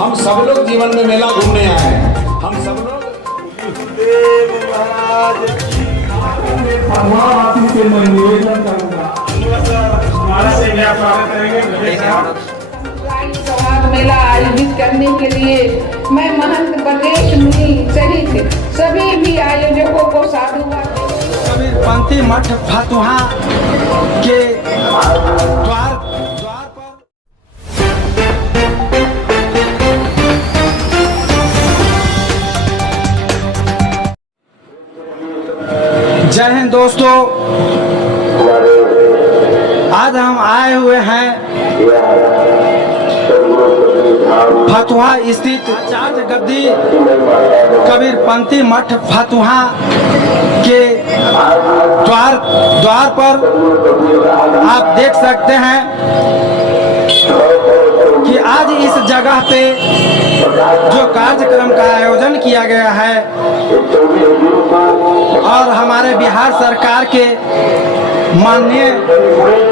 हम सब लोग जीवन में मेला घूमने आए हैं। हम सब लोग भगवान से मैं निवेदन करूंगा मेला आयोजित करने के लिए मैं महंत प्रदेश में सहित सभी भी आयोजकों को साधुवाद। कबीरपंथी मठ फतुहा के द्वार पर जय हिंद दोस्तों, आज हम आए हुए हैं फतुहा स्थित आचार्य गद्दी कबीरपंथी मठ फतुहा के द्वार पर। आप देख सकते हैं कि आज इस जगह पे जो कार्यक्रम का आयोजन किया गया है और हमारे बिहार सरकार के माननीय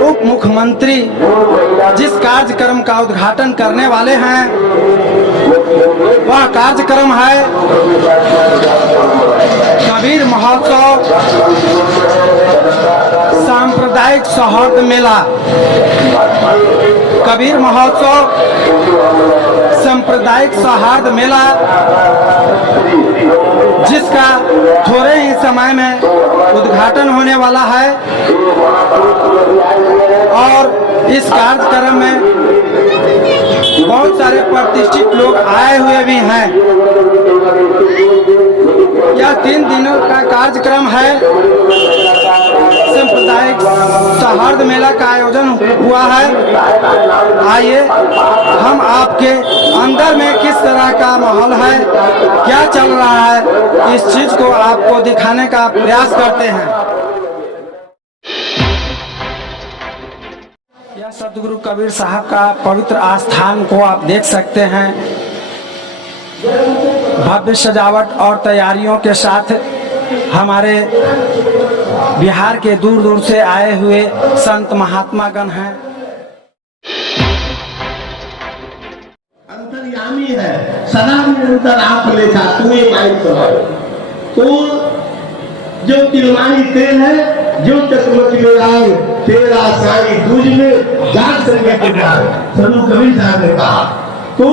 उप मुख्यमंत्री जिस कार्यक्रम का उद्घाटन करने वाले हैं वह कार्यक्रम है कबीर महोत्सव सांप्रदायिक सौहार्द मेला। कबीर महोत्सव सांप्रदायिक सौहार्द मेला जिसका थोड़े ही समय में उद्घाटन होने वाला है और इस कार्यक्रम में बहुत सारे प्रतिष्ठित लोग आए हुए भी हैं। यह 3 दिनों का कार्यक्रम है। सांप्रदायिक सौहार्द मेला का आयोजन हुआ है। आइए हम आपके अंदर में किस तरह का माहौल है, क्या चल रहा है, इस चीज को आपको दिखाने का प्रयास करते हैं। यह सदगुरु कबीर साहब का पवित्र आस्थान को आप देख सकते हैं। भव्य सजावट और तैयारियों के साथ हमारे बिहार के दूर दूर से आए हुए संत महात्मा गण हैं। अंतर्यामी है, सदा निरंतर आप लेखा तुम्हें माइक तो जो तिलवानी तेल है, जो चकमक में तेरा साई दूज में जाग संगे के सदगुरु कबीर साहब ने कहा। तो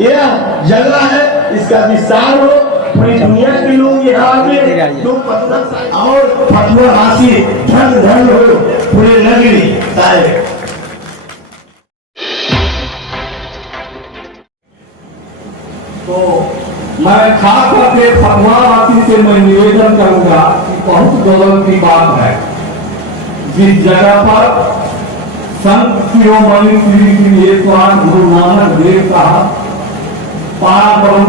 यह जगह है, इसका विस्तार हो, पूरी दुनिया के लोग यहाँ में और फतुहा वासी धन धन हो पूरे नगरी सारे। तो मैं खास करके फतुहा वासी से मैं निवेदन करूंगा कि बहुत गौरव की बात है जिस जगह पर संत शिरोमणि श्री गुरु नानक देव साहब पावन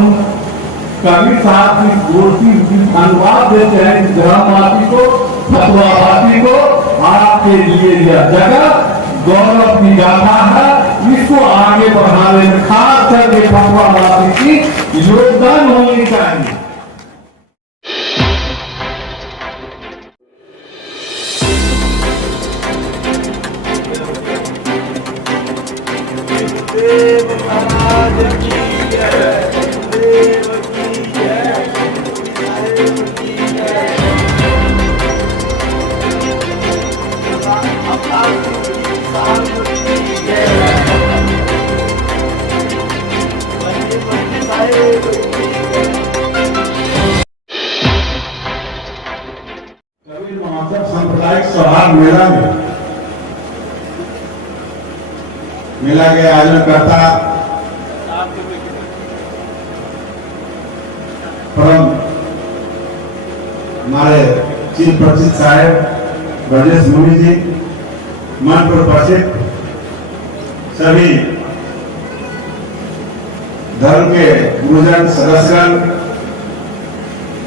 कबीर साहब की गोष्ठी धन्यवाद देते हैं ग्रामवासी को, फतुहावासी को। आपके लिए यह जगह गौरव की गाथा है, इसको आगे बढ़ाने में खास करके फतुहावासी की योगदान होनी चाहिए। सांप्रदायिक सौहार्द मेला में मेला के आयोजन करता परम हमारे चीफ प्रसिद्ध साहेब ब्रजेश मुनि जी, मन पर उपस्थित सभी धर्म के गुरुजन सदस्यगण,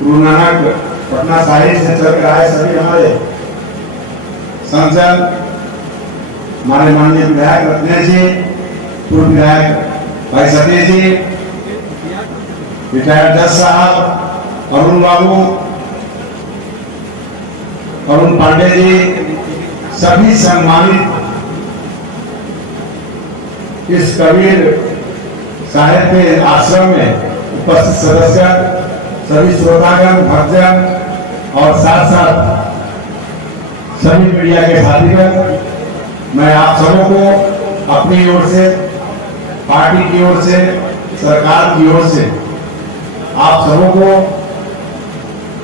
गुरु नानक पटना साहिब से चलकर आए सभी हमारे सांसद, हमारे माननीय विधायक रत्नेश जी, पूर्व विधायक भाई सतीश जी, रिटायर्ड जज साहब अरुण बाबू, अरुण पांडे जी, सभी सम्मानित इस कबीर साहेब के आश्रम में उपस्थित सदस्य, सभी श्रोतागण, भक्तजन और साथ साथ सभी मीडिया के साथीगण, मैं आप सबों को अपनी ओर से, पार्टी की ओर से, सरकार की ओर से आप सबों को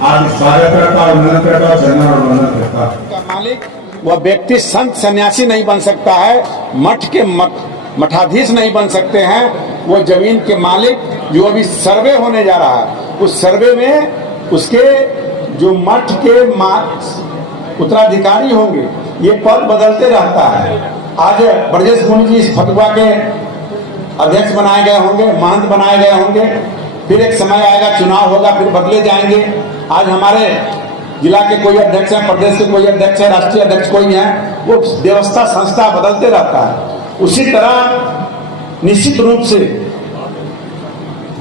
आज स्वागत करता और वंदन करता और चरण और वंदन करता। का मालिक वह व्यक्ति संत सन्यासी नहीं बन सकता है, मठ के मठाधीश नहीं बन सकते हैं। वो जमीन के मालिक जो अभी सर्वे होने जा रहा है, उस सर्वे में उसके जो मठ के उत्तराधिकारी होंगे, ये पद बदलते रहता है। आज ब्रजेश मुनि जी इस फतवा के अध्यक्ष बनाए गए होंगे, महंत बनाए गए होंगे, फिर एक समय आएगा, चुनाव होगा, फिर बदले जाएंगे। आज हमारे जिला के कोई अध्यक्ष है, प्रदेश के कोई अध्यक्ष है, राष्ट्रीय अध्यक्ष कोई है, वो व्यवस्था संस्था बदलते रहता है। उसी तरह निश्चित रूप से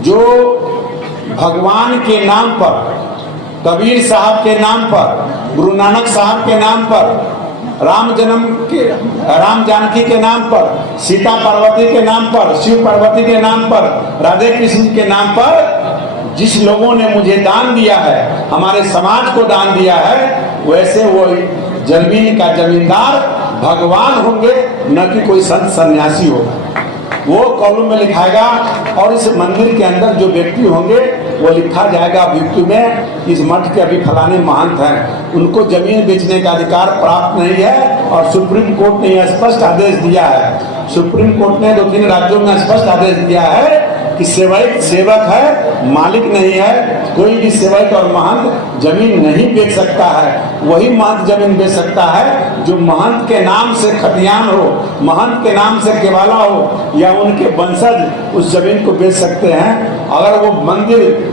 जो भगवान के नाम पर, कबीर साहब के नाम पर, गुरु नानक साहब के नाम पर, राम जानकी के नाम पर, सीता पार्वती के नाम पर, शिव पार्वती के नाम पर, राधे कृष्ण के नाम पर जिस लोगों ने मुझे दान दिया है, हमारे समाज को दान दिया है, वैसे वो जमीन का जमींदार भगवान होंगे, न कि कोई संत सन्यासी होगा। वो कॉलम में लिखाएगा और इस मंदिर के अंदर जो व्यक्ति होंगे वो लिखा जाएगा अभियुक्ति में, इस मठ के अभी फलाने महंत हैं, उनको जमीन बेचने का अधिकार प्राप्त नहीं है। और सुप्रीम कोर्ट ने यह स्पष्ट आदेश दिया है, सुप्रीम कोर्ट ने 2-3 राज्यों में स्पष्ट आदेश दिया है कि सेवक है, मालिक नहीं है। कोई भी सेवक और महंत जमीन नहीं बेच सकता है। वही महंत जमीन बेच सकता है जो महंत के नाम से खतियान हो, महंत के नाम से केवाला हो, या उनके वंशज उस जमीन को बेच सकते हैं। अगर वो मंदिर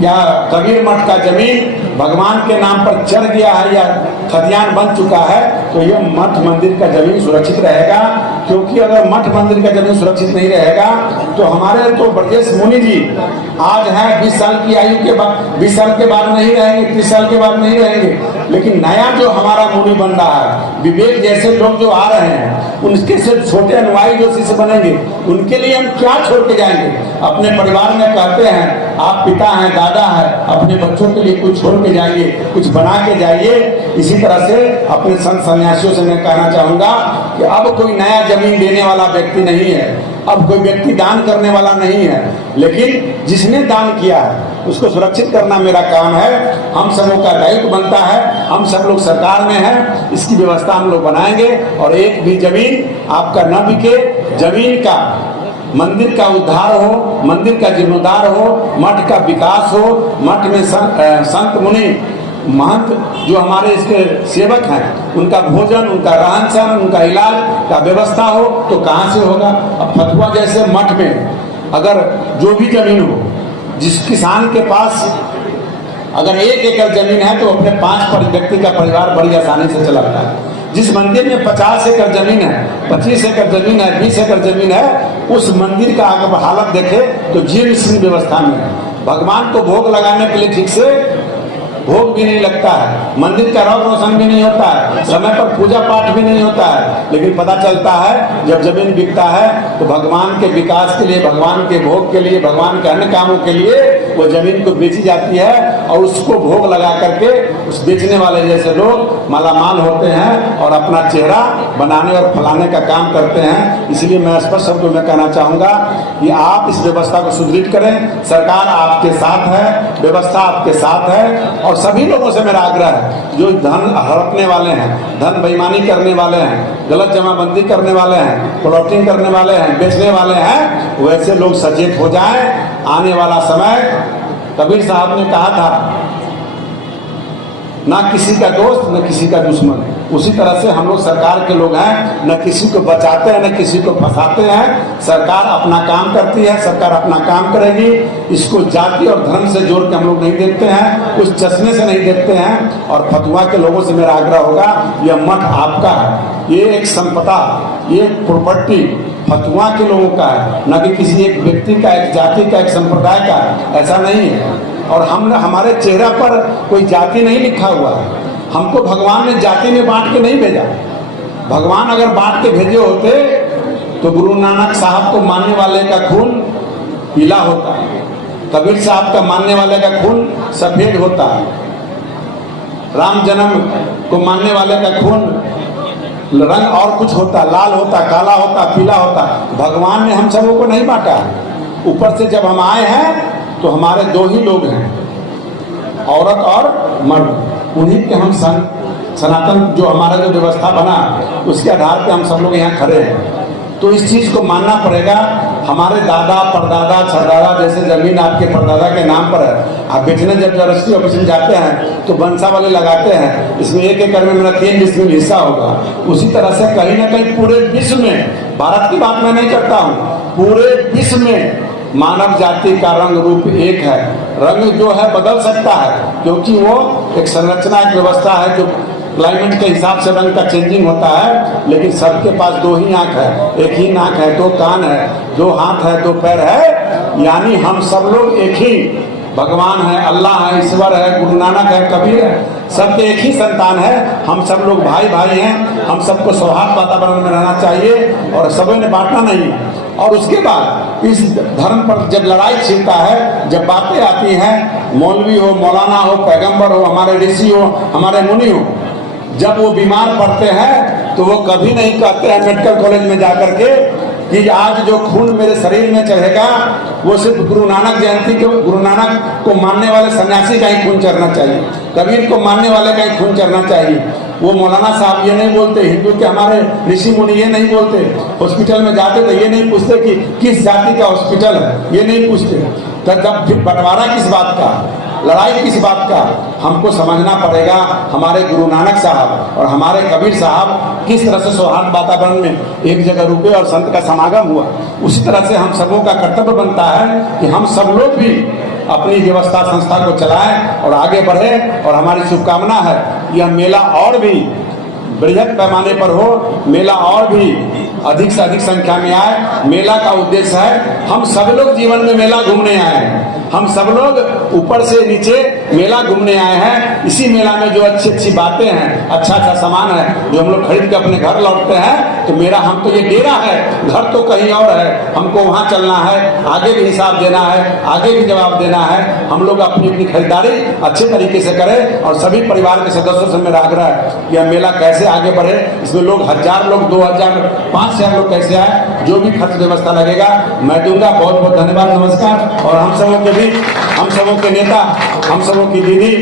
या कबीर मठ का जमीन भगवान के नाम पर चढ़ गया है या खतियान बन चुका है, तो ये मठ मंदिर का जमीन सुरक्षित रहेगा। क्योंकि अगर मठ मंदिर का जमीन सुरक्षित नहीं रहेगा तो हमारे तो ब्रजेश मुनि जी आज हैं 20 साल की आयु के बाद, 20 साल के बाद नहीं रहेंगे, 30 साल के बाद नहीं रहेंगे, लेकिन नया जो हमारा मुनि बन रहा है, विवेक जैसे लोग जो आ रहे हैं, उनके सिर्फ छोटे अनुयायी जो शिष्य बनेंगे, उनके लिए हम क्या छोड़ के जाएंगे। अपने परिवार में कहते हैं आप पिता हैं, दादा है, अपने बच्चों के लिए कुछ छोड़ के जाइए, कुछ बना के जाइए। इसी तरह से अपने संत सन्यासियों से मैं कहना चाहूंगा कि अब कोई नया जमीन देने वाला व्यक्ति नहीं है, अब कोई व्यक्ति दान करने वाला नहीं है, लेकिन जिसने दान किया है उसको सुरक्षित करना मेरा काम है। हम सबों का दायित्व बनता है, हम सब लोग सरकार में हैं, इसकी व्यवस्था हम लोग बनाएंगे और एक भी जमीन आपका न बिके। जमीन का, मंदिर का उद्धार हो, मंदिर का जीर्णोद्धार हो, मठ का विकास हो, मठ में संत मुनि महंत जो हमारे इसके सेवक हैं, उनका भोजन, उनका रहन सहन, उनका इलाज का व्यवस्था हो, तो कहाँ से होगा। अब फतवा जैसे मठ में अगर जो भी जमीन हो, जिस किसान के पास अगर 1 एकड़ जमीन है तो अपने 5 व्यक्ति का परिवार बड़ी आसानी से चलाता है। जिस मंदिर में 50 एकड़ जमीन है, 25 एकड़ जमीन है, 20 एकड़ जमीन है, उस मंदिर का अगर हालत देखे तो जीर्ण शीर्ण व्यवस्था में है। भगवान को भोग लगाने के लिए ठीक से भोग भी नहीं लगता है, मंदिर का रौब रोशन भी नहीं होता है, समय पर पूजा पाठ भी नहीं होता है। लेकिन पता चलता है जब जमीन बिकता है तो भगवान के विकास के लिए, भगवान के भोग के लिए, भगवान के अन्य कामों के लिए वो जमीन को बेची जाती है और उसको भोग लगा करके उस बेचने वाले जैसे लोग मालामाल होते हैं और अपना चेहरा बनाने और फैलाने का काम करते हैं। इसलिए मैं स्पष्ट शब्दों में कहना चाहूँगा कि आप इस व्यवस्था को सुदृढ़ करें। सरकार आपके साथ है, व्यवस्था आपके साथ है और सभी लोगों से मेरा आग्रह है जो धन हड़पने वाले हैं, धन बेईमानी करने वाले हैं, गलत जमाबंदी करने वाले हैं, प्लॉटिंग करने वाले हैं, बेचने वाले हैं, वैसे लोग सचेत हो जाएं। आने वाला समय, कबीर साहब ने कहा था, ना किसी का दोस्त न किसी का दुश्मन। उसी तरह से हम लोग सरकार के लोग हैं, न किसी को बचाते हैं न किसी को फंसाते हैं। सरकार अपना काम करती है, सरकार अपना काम करेगी। इसको जाति और धर्म से जोड़ के हम लोग नहीं देखते हैं, उस चश्मे से नहीं देखते हैं। और फतुहा के लोगों से मेरा आग्रह होगा, यह मठ आपका है, ये एक संपदा, ये प्रॉपर्टी फतुहा के लोगों का है, न कि किसी एक व्यक्ति का, एक जाति का, एक संप्रदाय का। ऐसा नहीं है। और हमारे चेहरा पर कोई जाति नहीं लिखा हुआ है। हमको भगवान ने जाति में बांट के नहीं भेजा। भगवान अगर बांट के भेजे होते तो गुरु नानक साहब को मानने वाले का खून पीला होता है, कबीर साहब का मानने वाले का खून सफेद होता है, राम जन्म को मानने वाले का खून रंग और कुछ होता, लाल होता, काला होता, पीला होता। भगवान ने हम सबों को नहीं बांटा। ऊपर से जब हम आए हैं तो हमारे दो ही लोग हैं, औरत और मर्द। उन्हीं के हम सनातन जो हमारा जो व्यवस्था बना उसके आधार पे हम सब लोग यहाँ खड़े हैं। तो इस चीज को मानना पड़ेगा। हमारे दादा परदादा सरदादा जैसे जमीन आपके परदादा के नाम पर है, आप बेचने जब रजिस्ट्री ऑफिस में जाते हैं तो बंसा वाले लगाते हैं, इसमें 1 एकड़ में मेरा 3 डिसमिल हिस्सा होगा। उसी तरह से कहीं ना कहीं पूरे विश्व में, भारत की बात मैं नहीं करता हूँ, पूरे विश्व में मानव जाति का रंग रूप एक है। रंग जो है बदल सकता है क्योंकि वो एक संरचना, एक व्यवस्था है जो क्लाइमेट के हिसाब से रंग का चेंजिंग होता है। लेकिन सबके पास 2 ही आंख है, एक ही नाक है, 2 कान है, 2 हाथ है, 2 पैर है, यानी हम सब लोग एक ही भगवान है, अल्लाह है, ईश्वर है, गुरु नानक है, कबीर है, सबके एक ही संतान है। हम सब लोग भाई भाई हैं। हम सबको सौहार्द वातावरण में रहना चाहिए और सबों ने बांटना नहीं। और उसके बाद इस धर्म पर जब लड़ाई छिड़ता है, जब बातें आती हैं, मौलवी हो, मौलाना हो, पैगंबर हो, हमारे ऋषि हो, हमारे मुनि हो, जब वो बीमार पड़ते हैं तो वो कभी नहीं कहते हैं मेडिकल कॉलेज में जाकर के कि आज जो खून मेरे शरीर में चढ़ेगा वो सिर्फ गुरु नानक जयंती के, गुरु नानक को मानने वाले सन्यासी का ही खून चढ़ना चाहिए, कबीर को मानने वाले का ही खून चढ़ना चाहिए। वो मौलाना साहब ये नहीं बोलते, हिंदू के हमारे ऋषि मुनि ये नहीं बोलते, हॉस्पिटल में जाते तो ये नहीं पूछते कि किस जाति का हॉस्पिटल है, ये नहीं पूछते। तो जब फिर बंटवारा किस बात का, लड़ाई किस बात का, हमको समझना पड़ेगा। हमारे गुरु नानक साहब और हमारे कबीर साहब किस तरह से सौहार्द वातावरण में एक जगह रुके और संत का समागम हुआ, उसी तरह से हम सबों का कर्तव्य बनता है कि हम सब लोग भी अपनी व्यवस्था संस्था को चलाएं और आगे बढ़े। और हमारी शुभकामना है यह मेला और भी बृहद पैमाने पर हो, मेला और भी अधिक से अधिक संख्या में आए। मेला का उद्देश्य है हम सब लोग जीवन में मेला घूमने आए हैं, हम सब लोग ऊपर से नीचे मेला घूमने आए हैं। इसी मेला में जो अच्छी अच्छी बातें हैं, अच्छा अच्छा सामान है जो हम लोग खरीद के अपने घर लौटते हैं, तो मेरा हम तो ये डेरा है, घर तो कहीं और है, हमको वहाँ चलना है, आगे भी हिसाब देना है, आगे भी जवाब देना है। हम लोग अपनी अपनी खरीदारी अच्छे तरीके से करें और सभी परिवार के सदस्यों से मेरा आग्रह है कि यह मेला कैसे आगे बढ़े। इसमें लोग 1000 लोग, 2000, 5000 लोग कैसे आए, जो भी खर्च व्यवस्था लगेगा मैं दूंगा। बहुत बहुत धन्यवाद, नमस्कार। और हम सबों के भी, हम सबों के नेता, हम सबों की दीदी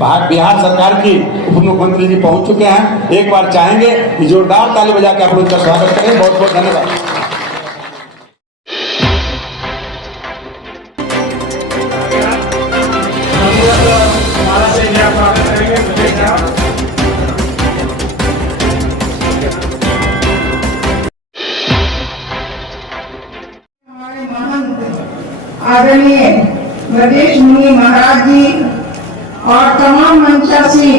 बिहार सरकार की उप मुख्यमंत्री जी पहुंच चुके हैं। एक बार चाहेंगे कि जोरदार ताली बजा के आप लोग का स्वागत करें। बहुत बहुत धन्यवाद। आदरणीय ब्रजेश मुनि महाराज जी और तमाम मंचासी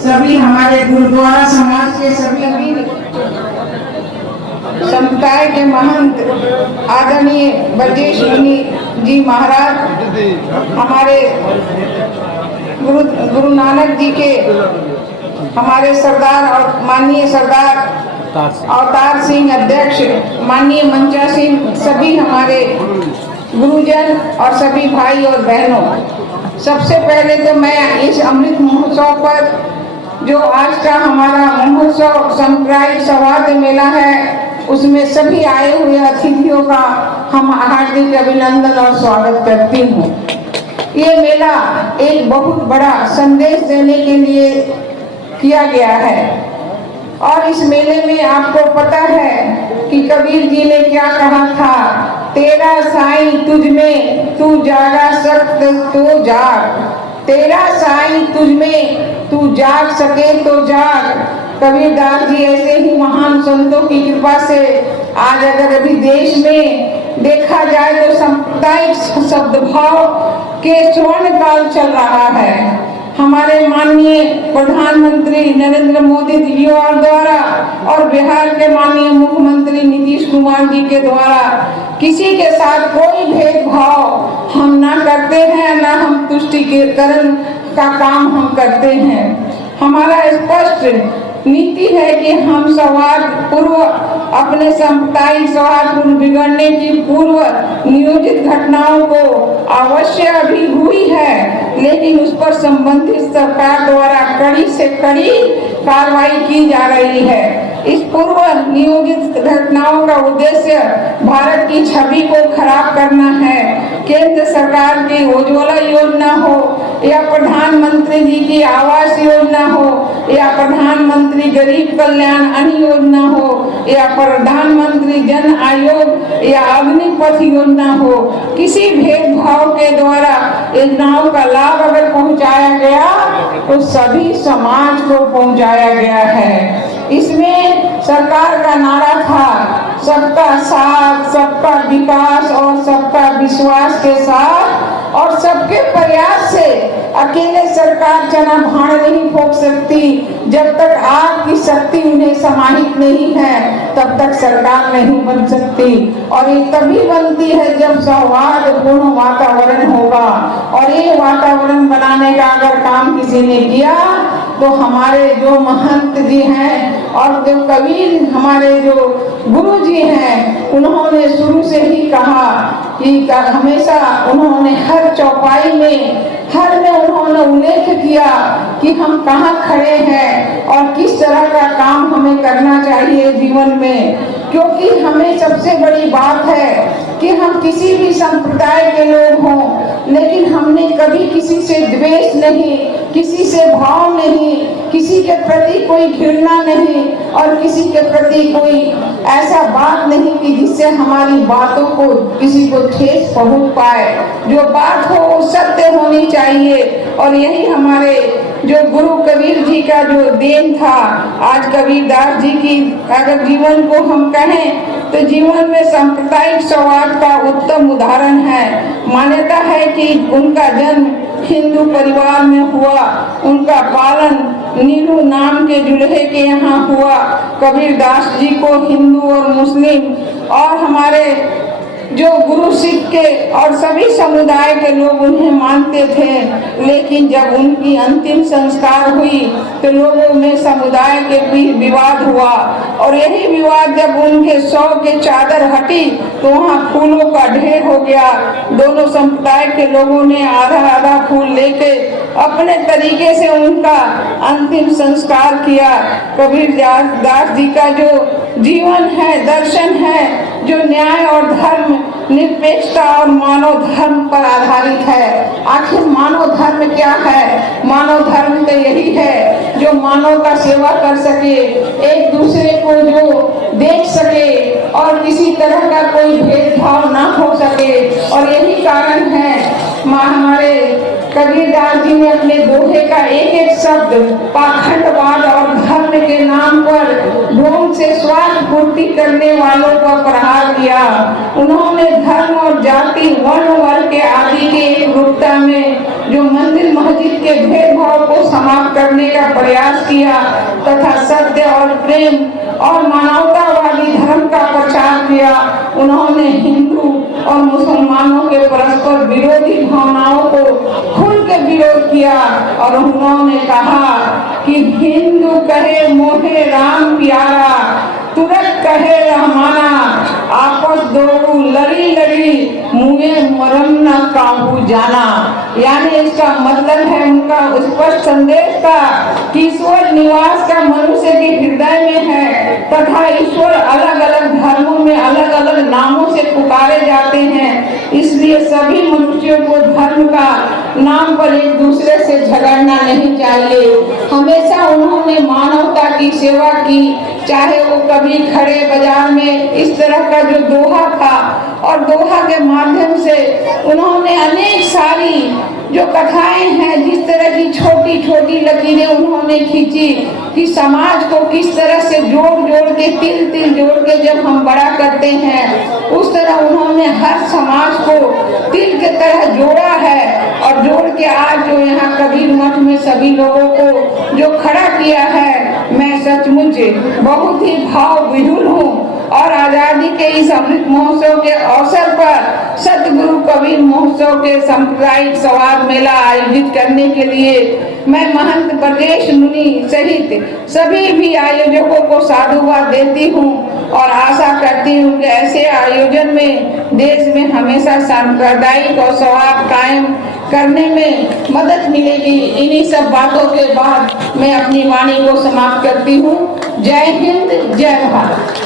सभी हमारे गुरुद्वारा समाज के सभी समुदाय के महंत आदरणीय ब्रजेश मुनि जी महाराज, हमारे गुरु नानक जी के हमारे सरदार और माननीय सरदार अवतार सिंह अध्यक्ष, माननीय मंचासी सभी हमारे गुरुजन और सभी भाई और बहनों, सबसे पहले तो मैं इस अमृत महोत्सव पर जो आज का हमारा महोत्सव सांप्रायिक सौहार्द मेला है उसमें सभी आए हुए अतिथियों का हम हार्दिक अभिनंदन और स्वागत करती हूँ। ये मेला एक बहुत बड़ा संदेश देने के लिए किया गया है और इस मेले में आपको पता है कि कबीर जी ने क्या कहा था, तेरा साईं तुझ में तू जागा सक तो जाग, तेरा साईं तुझ में तू जाग सके तो जाग। कबीरदास जी ऐसे ही महान संतों की कृपा से आज अगर अभी देश में देखा जाए तो सांप्रदायिक सद्भाव के स्वर्ण काल चल रहा है। हमारे माननीय प्रधानमंत्री नरेंद्र मोदी जी द्वारा और बिहार के माननीय मुख्यमंत्री नीतीश कुमार जी के द्वारा किसी के साथ कोई भेदभाव हम ना करते हैं, ना हम तुष्टिकरण का काम हम करते हैं। हमारा स्पष्ट नीति है कि हम सौहार्द पूर्व अपने सांप्रदायिक सौहार्द बिगड़ने की पूर्व नियोजित घटनाओं को अवश्य भी हुई है, लेकिन उस पर संबंधित सरकार द्वारा कड़ी से कड़ी कार्रवाई की जा रही है। इस पूर्व नियोजित घटनाओं का उद्देश्य भारत की छवि को खराब करना है। केंद्र सरकार की उज्ज्वला योजना हो या प्रधानमंत्री जी की आवास योजना हो या प्रधानमंत्री गरीब कल्याण अन्न योजना हो या प्रधानमंत्री जन आयोग या अग्निपथ योजना हो, किसी भेदभाव के द्वारा योजनाओं का लाभ अगर पहुंचाया गया तो सभी समाज को पहुंचाया गया है। इसमें सरकार का नारा था सबका साथ, सबका विकास और सबका विश्वास के साथ, और सबके प्रयास से अकेले सरकार चना भाड़ नहीं फूंक सकती। जब तक आपकी शक्ति उन्हें समाहित नहीं है तब तक सरकार नहीं बन सकती, और ये तभी बनती है जब सौहार्दपूर्ण वातावरण होगा। और ये वातावरण बनाने का अगर काम किसी ने किया तो हमारे जो महंत जी हैं और जो कबीर हमारे जो गुरु जी हैं, उन्होंने शुरू से ही कहा कि हमेशा उन्होंने हर चौपाई में उन्होंने उल्लेख किया कि हम कहाँ खड़े हैं और किस तरह का काम हमें करना चाहिए जीवन में। क्योंकि हमें सबसे बड़ी बात है कि हम किसी भी संप्रदाय के लोग हों, लेकिन हमने कभी किसी से द्वेष नहीं, किसी से भाव नहीं, किसी के प्रति कोई घृणा नहीं और किसी के प्रति कोई ऐसा बात नहीं कि जिससे हमारी बातों को किसी को ठेस पहुंच पाए। जो बात हो वो सत्य होनी चाहिए, और यही हमारे जो गुरु कबीर जी का जो देन था। आज कबीरदास जी की अगर जीवन को हम कहें तो जीवन में सांप्रदायिक सौहार्द का उत्तम उदाहरण है। मान्यता है कि उनका जन्म हिंदू परिवार में हुआ, उनका पालन नीरू नाम के जुल्हे के यहाँ हुआ। कबीरदास जी को हिंदू और मुस्लिम और हमारे जो गुरु सिख के और सभी समुदाय के लोग उन्हें मानते थे, लेकिन जब उनकी अंतिम संस्कार हुई तो लोगों में समुदाय के बीच विवाद हुआ, और यही विवाद जब उनके शव के चादर हटी तो वहाँ फूलों का ढेर हो गया। दोनों संप्रदाय के लोगों ने आधा आधा फूल लेके अपने तरीके से उनका अंतिम संस्कार किया। कबीरदास जी का जो जीवन है, दर्शन है, जो न्याय और धर्म, निरपेक्षता और मानव धर्म पर आधारित है। आखिर मानव धर्म क्या है? मानव धर्म तो यही है जो मानव का सेवा कर सके, एक दूसरे को जो देख सके और किसी तरह का कोई भेदभाव ना हो सके। और यही कारण है हमारे कबीरदास जी ने अपने दोहे का एक एक शब्द पाखंडवाद और धर्म के नाम पर ढोंग से स्वार्थ पूर्ति करने वालों पर प्रहार किया। उन्होंने धर्म और जाति, वर्ण, वर्ग के आदि के एक रूपता में जो मंदिर मस्जिद के भेदभाव को समाप्त करने का प्रयास किया तथा सत्य और प्रेम और मानवतावादी धर्म का प्रचार किया। उन्होंने हिंदू और मुसलमानों के परस्पर विरोधी भावनाओं को खुल के विरोध किया, और उन्होंने कहा कि हिंदू कहे मोहे राम प्यारा, तुरक कहे रहमाना, आपस दो लड़ी लड़ी मुझे मरम न काबू जाना। यानी इसका मतलब है उनका स्पष्ट संदेश था कि ईश्वर निवास का मनुष्य के हृदय में है तथा ईश्वर अलग अलग धर्मों में अलग अलग नामों से पुकारे जाते हैं। इसलिए सभी मनुष्यों को धर्म का नाम पर एक दूसरे से झगड़ना नहीं चाहिए। हमेशा उन्होंने मानवता की सेवा की, चाहे वो कभी खड़े बाजार में इस तरह का जो दोहा था, और दोहा के माध्यम से उन्होंने अनेक सारी जो कथाएं हैं, जिस तरह की छोटी छोटी लकीरें उन्होंने खींची कि समाज को किस तरह से जोड़ जोड़ के तिल तिल जोड़ के जब हम बड़ा करते हैं, उस तरह उन्होंने हर समाज को तिल के तरह जोड़ा है। और जोड़ के आज जो यहाँ कबीर मठ में सभी लोगों को जो खड़ा किया है, मैं सचमुच बहुत ही भाव विहुल हूँ। और आजादी के इस अमृत महोत्सव के अवसर पर सतगुरु कबीर महोत्सव के सांप्रदायिक सौहार्द मेला आयोजित करने के लिए मैं महंत ब्रजेश मुनि सहित सभी भी आयोजकों को साधुवाद देती हूँ। और आशा करती हूँ कि ऐसे आयोजन में देश में हमेशा सांप्रदायिक और सौहार्द कायम करने में मदद मिलेगी। इन्हीं सब बातों के बाद मैं अपनी वाणी को समाप्त करती हूँ। जय हिंद, जय भारत।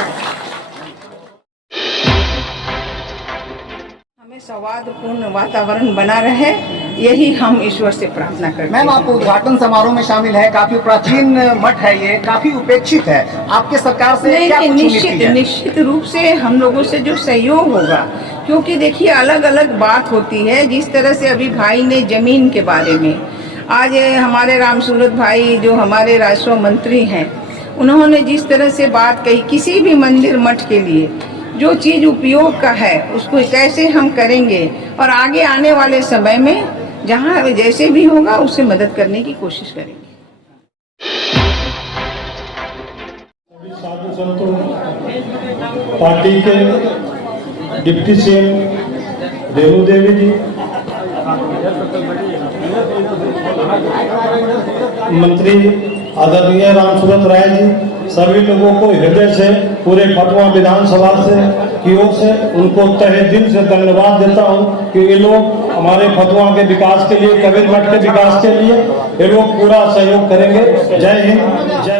हमें सौहार्दपूर्ण वातावरण बना रहे, यही हम ईश्वर से प्रार्थना करते हैं। मैम, आप उद्घाटन समारोह में शामिल है, काफी प्राचीन मठ है, ये काफी उपेक्षित है, आपके सरकार से क्या कुछ उम्मीद है? निश्चित रूप से हम लोगों से जो सहयोग होगा, क्योंकि देखिए अलग अलग बात होती है। जिस तरह से अभी भाई ने जमीन के बारे में, आज हमारे रामसूरत भाई जो हमारे राजस्व मंत्री हैं, उन्होंने जिस तरह से बात कही, किसी भी मंदिर मठ के लिए जो चीज उपयोग का है उसको कैसे हम करेंगे और आगे आने वाले समय में जहाँ जैसे भी होगा उससे मदद करने की कोशिश करेंगे। साधु संतों, पार्टी के डिप्टी सीएम रेणु देवी जी, मंत्री आदरणीय रामसूरत राय जी, सभी लोगों को हृदय से, पूरे फतवा विधानसभा से की ओर से उनको तहे दिल से धन्यवाद देता हूं कि ये लोग हमारे फतवा के विकास के लिए, कबीर मठ के विकास के लिए ये लोग पूरा सहयोग करेंगे। जय हिंद, जय